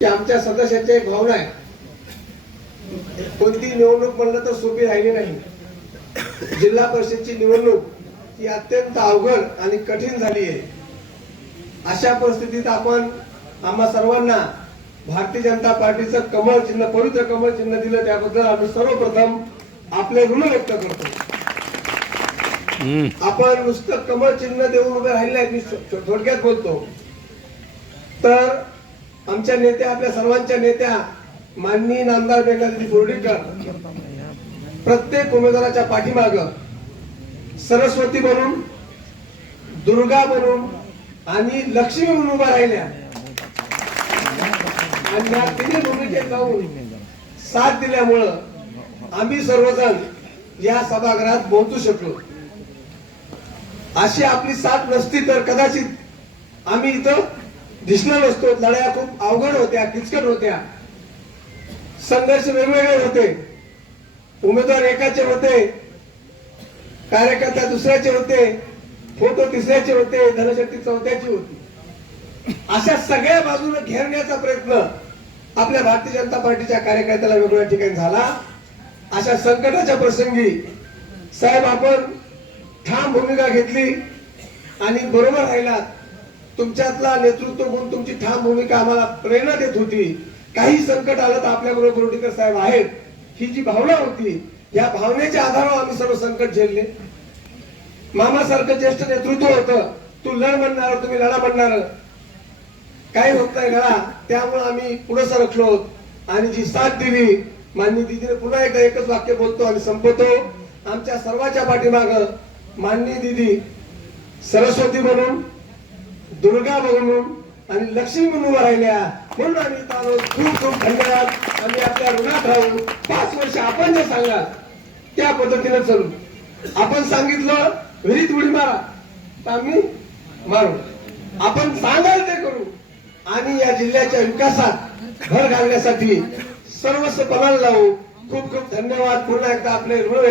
की आमच्या सदस्याची एक भावना आहे, कोणती निवडणूक म्हणलं तर सोपी राहिली नाही। जिल्हा परिषदची निवडणूक ही अत्यंत अवघड आणि कठीण झाली आहे। अशा परिस्थितीत आपण आम्हा सर्वांना भारतीय जनता पार्टीचं कमळ चिन्ह, पवित्र कमळ चिन्ह दिलं, त्याबद्दल आम्ही सर्वप्रथम आपले ऋण व्यक्त करतो। आपण नुसतं कमळ चिन्ह देऊन उभे राहिले नाही, मी थोडक्यात बोलतो तर आमच्या नेत्या, आपल्या सर्वांच्या नेत्या माननीय नामदार मेघनादिदी बोर्डीकर प्रत्येक उमेदवाराच्या पाठीमाग सरस्वती बनून, दुर्गा बनून आणि लक्ष्मी म्हणून उभा राहिल्या आणि या तिन्ही भूमिकेत जाऊन साथ दिल्यामुळं आम्ही सर्वजण या सभागृहात पोहोचू शकलो। अशी आपली साथ नसती तर कदाचित आम्ही इथं दिसलो नसतो। लढाया खूप अवघड होत्या, किचकट होत्या, संघर्ष वेगवेगळे होते, उमेदवार एकाचे होते, कार्यकर्ता दुसऱ्याचे होते, फोटो तिसऱ्याचे होते, धनशक्ती चौथ्याची होती। अशा सगळ्या बाजूने घेरण्याचा प्रयत्न आपल्या भारतीय जनता पार्टीच्या कार्यकर्त्याला वेगवेगळ्या ठिकाणी झाला। अशा संकटाच्या प्रसंगी साहेब आपण ठाम भूमिका घेतली आणि बरोबर राहिलात। तुमच्यातला नेतृत्व गुण, तुमची ठाम भूमिका आम्हाला प्रेरणा देत होती। काही संकट आलं तर आपल्याबरोबर बोर्डीकर साहेब आहेत, ही जी भावना होती, या भावनेच्या आधारावर आम्ही सर्व संकट झेलले। मामासारखं ज्येष्ठ नेतृत्व होतं, तू लढ म्हणणार, तुम्ही लढा म्हणणार, काही होत नाही लढा, त्यामुळे आम्ही पुढे सरकलो आणि जी साथ दिली माननीय दीदीने, पुन्हा एकदा एकच वाक्य बोलतो आणि संपवतो, आमच्या सर्वांच्या पाठीमाग माननीय दीदी सरस्वती बनून, दुर्गा बनून आणि लक्ष्मी म्हणून राहिल्या, म्हणून आम्ही खूप खूप धन्यवाद। आम्ही आपल्या ऋणात राहून 5 वर्ष आपण जे सांगाल त्या पद्धतीने चालू। आपण सांगितलं विहिरीत उडी मारा तर आम्ही मारू, आपण सांगाल ते करू आणि या जिल्ह्याच्या विकासात भर घालण्यासाठी सर्वस्व पणाला लावू। खूप खूप धन्यवाद। पुन्हा एकदा आपले ऋण